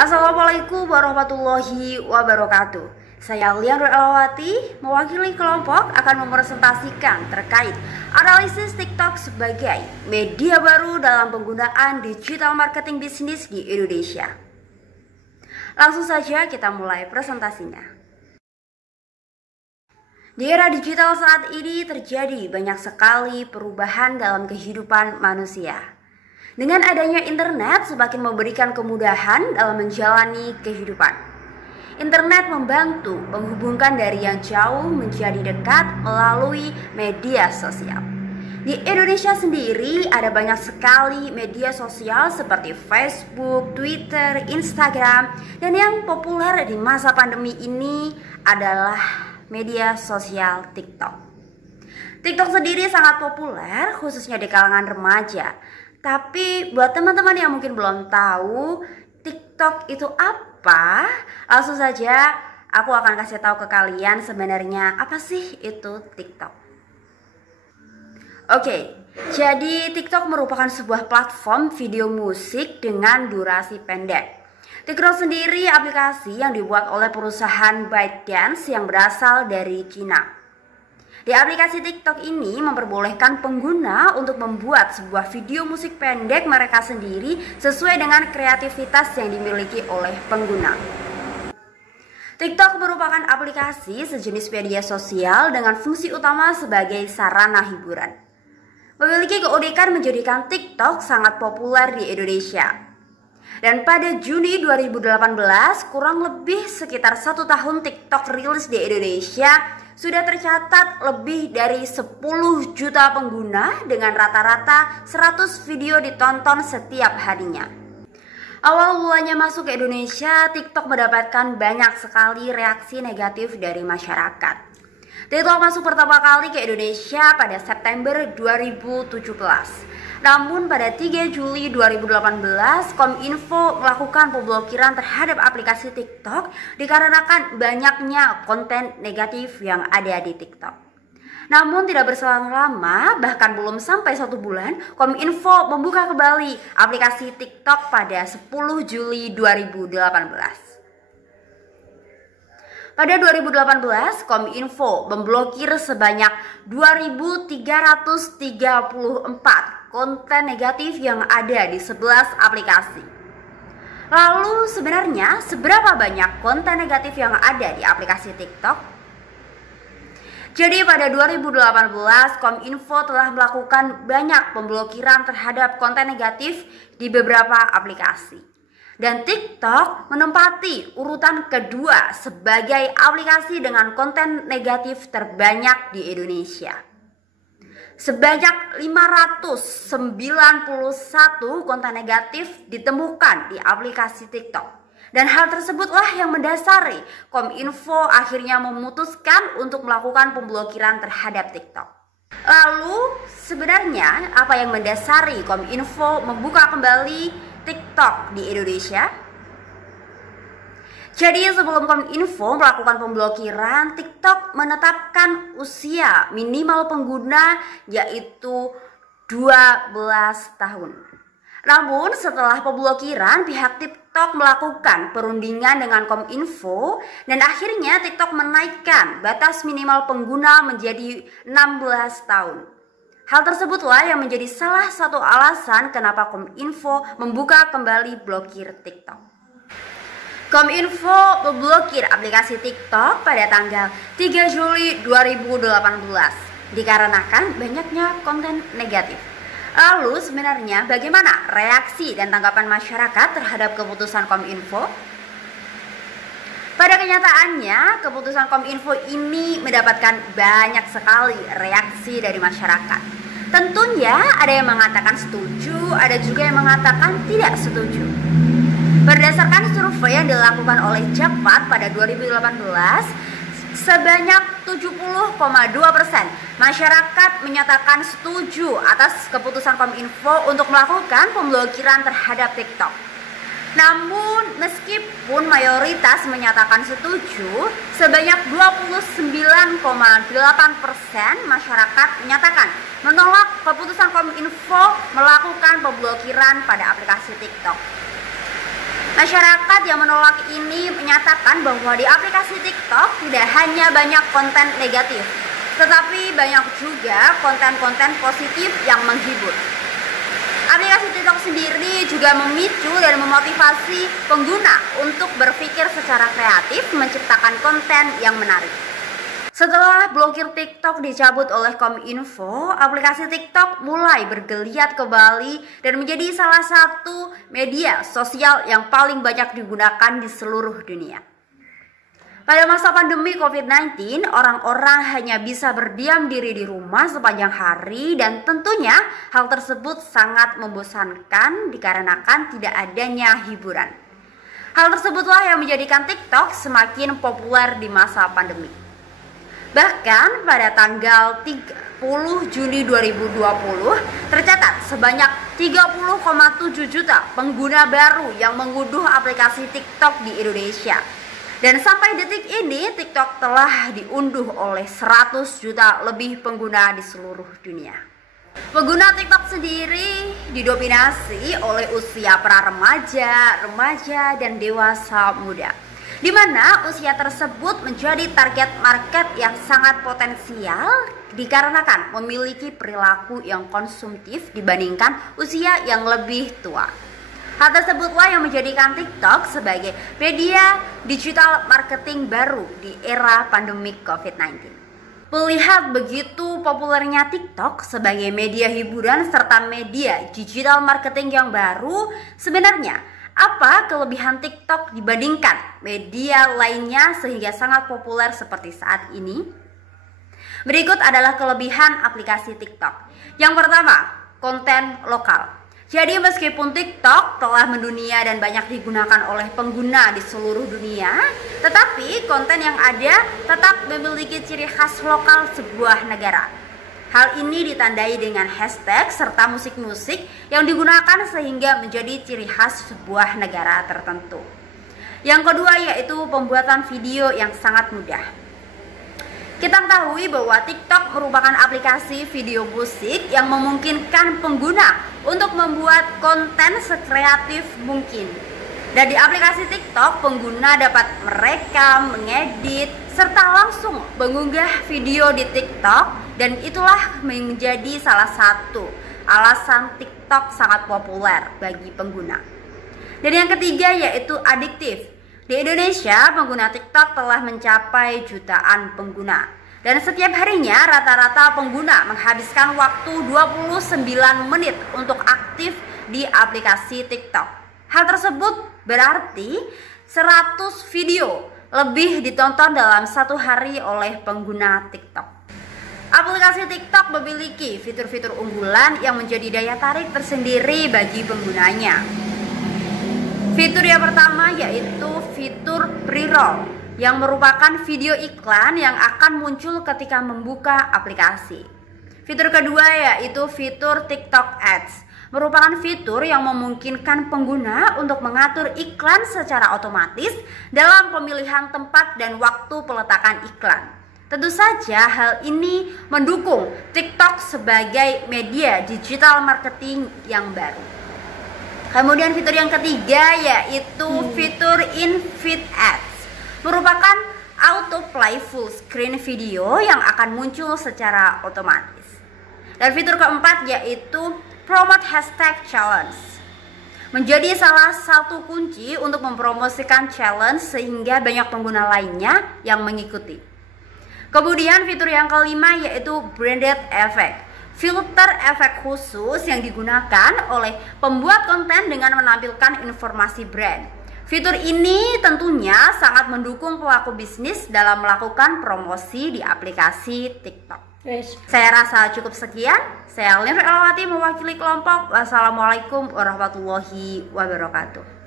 Assalamualaikum warahmatullahi wabarakatuh. Saya Lian Elawati, mewakili kelompok akan mepresentasikan terkait analisis TikTok sebagai media baru dalam penggunaan digital marketing bisnis di Indonesia. Langsung saja kita mulai presentasinya. Di era digital saat ini terjadi banyak sekali perubahan dalam kehidupan manusia. Dengan adanya internet semakin memberikan kemudahan dalam menjalani kehidupan. Internet membantu menghubungkan dari yang jauh menjadi dekat melalui media sosial. Di Indonesia sendiri ada banyak sekali media sosial seperti Facebook, Twitter, Instagram, dan yang populer di masa pandemi ini adalah media sosial TikTok. TikTok sendiri sangat populer khususnya di kalangan remaja. Tapi buat teman-teman yang mungkin belum tahu TikTok itu apa, langsung saja aku akan kasih tahu ke kalian sebenarnya apa sih itu TikTok. Oke, jadi TikTok merupakan sebuah platform video musik dengan durasi pendek. TikTok sendiri aplikasi yang dibuat oleh perusahaan ByteDance yang berasal dari Cina. Di aplikasi TikTok ini memperbolehkan pengguna untuk membuat sebuah video musik pendek mereka sendiri sesuai dengan kreativitas yang dimiliki oleh pengguna. TikTok merupakan aplikasi sejenis media sosial dengan fungsi utama sebagai sarana hiburan. Memiliki keunikan menjadikan TikTok sangat populer di Indonesia. Dan pada Juni 2018, kurang lebih sekitar 1 tahun TikTok rilis di Indonesia, sudah tercatat lebih dari 10 juta pengguna dengan rata-rata 100 video ditonton setiap harinya. Awal mulanya masuk ke Indonesia, TikTok mendapatkan banyak sekali reaksi negatif dari masyarakat. TikTok masuk pertama kali ke Indonesia pada September 2017. Namun pada 3 Juli 2018, Kominfo melakukan pemblokiran terhadap aplikasi TikTok dikarenakan banyaknya konten negatif yang ada di TikTok. Namun tidak berselang lama, bahkan belum sampai 1 bulan, Kominfo membuka kembali aplikasi TikTok pada 10 Juli 2018. Pada 2018, Kominfo memblokir sebanyak 2.334 konten negatif yang ada di 11 aplikasi. Lalu sebenarnya seberapa banyak konten negatif yang ada di aplikasi TikTok? Jadi pada 2018, Kominfo telah melakukan banyak pemblokiran terhadap konten negatif di beberapa aplikasi. Dan TikTok menempati urutan kedua sebagai aplikasi dengan konten negatif terbanyak di Indonesia. Sebanyak 591 konten negatif ditemukan di aplikasi TikTok. Dan hal tersebutlah yang mendasari Kominfo akhirnya memutuskan untuk melakukan pemblokiran terhadap TikTok. Lalu sebenarnya apa yang mendasari Kominfo membuka kembali TikTok di Indonesia? Jadi sebelum Kominfo melakukan pemblokiran, TikTok menetapkan usia minimal pengguna yaitu 12 tahun. Namun setelah pemblokiran, pihak TikTok melakukan perundingan dengan Kominfo dan akhirnya TikTok menaikkan batas minimal pengguna menjadi 16 tahun. Hal tersebutlah yang menjadi salah satu alasan kenapa Kominfo membuka kembali blokir TikTok. Kominfo memblokir aplikasi TikTok pada tanggal 3 Juli 2018 dikarenakan banyaknya konten negatif. Lalu sebenarnya bagaimana reaksi dan tanggapan masyarakat terhadap keputusan Kominfo? Pada kenyataannya, keputusan Kominfo ini mendapatkan banyak sekali reaksi dari masyarakat. Tentunya ada yang mengatakan setuju, ada juga yang mengatakan tidak setuju. Berdasarkan survei yang dilakukan oleh Jakpart pada 2018, sebanyak 70,2% masyarakat menyatakan setuju atas keputusan Kominfo untuk melakukan pemblokiran terhadap TikTok. Namun meskipun mayoritas menyatakan setuju, sebanyak 29,8% masyarakat menyatakan menolak keputusan Kominfo melakukan pemblokiran pada aplikasi TikTok. Masyarakat yang menolak ini menyatakan bahwa di aplikasi TikTok tidak hanya banyak konten negatif, tetapi banyak juga konten-konten positif yang menghibur. Aplikasi TikTok sendiri juga memicu dan memotivasi pengguna untuk berpikir secara kreatif menciptakan konten yang menarik. Setelah blokir TikTok dicabut oleh Kominfo, aplikasi TikTok mulai bergeliat kembali dan menjadi salah satu media sosial yang paling banyak digunakan di seluruh dunia. Pada masa pandemi COVID-19, orang-orang hanya bisa berdiam diri di rumah sepanjang hari dan tentunya hal tersebut sangat membosankan dikarenakan tidak adanya hiburan. Hal tersebutlah yang menjadikan TikTok semakin populer di masa pandemi. Bahkan pada tanggal 30 Juni 2020 tercatat sebanyak 30,7 juta pengguna baru yang mengunduh aplikasi TikTok di Indonesia. Dan sampai detik ini TikTok telah diunduh oleh 100 juta lebih pengguna di seluruh dunia. Pengguna TikTok sendiri didominasi oleh usia pra-remaja, remaja, dan dewasa muda, di mana usia tersebut menjadi target market yang sangat potensial dikarenakan memiliki perilaku yang konsumtif dibandingkan usia yang lebih tua. Hal tersebutlah yang menjadikan TikTok sebagai media digital marketing baru di era pandemi COVID-19. Melihat begitu populernya TikTok sebagai media hiburan serta media digital marketing yang baru, sebenarnya apa kelebihan TikTok dibandingkan media lainnya sehingga sangat populer seperti saat ini? Berikut adalah kelebihan aplikasi TikTok. Yang pertama, konten lokal. Jadi meskipun TikTok telah mendunia dan banyak digunakan oleh pengguna di seluruh dunia, tetapi konten yang ada tetap memiliki ciri khas lokal sebuah negara. Hal ini ditandai dengan hashtag serta musik-musik yang digunakan sehingga menjadi ciri khas sebuah negara tertentu. Yang kedua yaitu pembuatan video yang sangat mudah. Kita ketahui bahwa TikTok merupakan aplikasi video musik yang memungkinkan pengguna untuk membuat konten sekreatif mungkin. Dan di aplikasi TikTok, pengguna dapat merekam, mengedit, serta langsung mengunggah video di TikTok, dan itulah menjadi salah satu alasan TikTok sangat populer bagi pengguna. Dan yang ketiga yaitu adiktif. Di Indonesia, pengguna TikTok telah mencapai jutaan pengguna. Dan setiap harinya rata-rata pengguna menghabiskan waktu 29 menit untuk aktif di aplikasi TikTok. Hal tersebut berarti 100 video lebih ditonton dalam satu hari oleh pengguna TikTok. Aplikasi TikTok memiliki fitur-fitur unggulan yang menjadi daya tarik tersendiri bagi penggunanya. Fitur yang pertama yaitu fitur pre-roll yang merupakan video iklan yang akan muncul ketika membuka aplikasi. Fitur kedua yaitu fitur TikTok Ads, merupakan fitur yang memungkinkan pengguna untuk mengatur iklan secara otomatis dalam pemilihan tempat dan waktu peletakan iklan. Tentu saja hal ini mendukung TikTok sebagai media digital marketing yang baru. Kemudian fitur yang ketiga yaitu fitur In-Feed Ads, merupakan autoplay full screen video yang akan muncul secara otomatis. Dan fitur keempat yaitu Promote Hashtag Challenge, menjadi salah satu kunci untuk mempromosikan challenge sehingga banyak pengguna lainnya yang mengikuti. Kemudian fitur yang kelima yaitu Branded Effect, filter efek khusus yang digunakan oleh pembuat konten dengan menampilkan informasi brand. Fitur ini tentunya sangat mendukung pelaku bisnis dalam melakukan promosi di aplikasi TikTok. Saya rasa cukup sekian. Saya Linda Elawati mewakili kelompok. Wassalamualaikum warahmatullahi wabarakatuh.